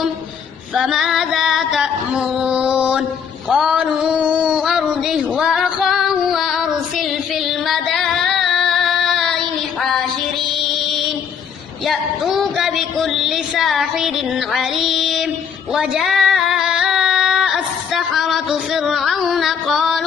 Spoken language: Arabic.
ربكم فماذا تأمرون قالوا أرجه وأخاه وأرسل في المدائن حاشرين يأتوك بكل ساحر عليم وجاء السحرة فرعون قال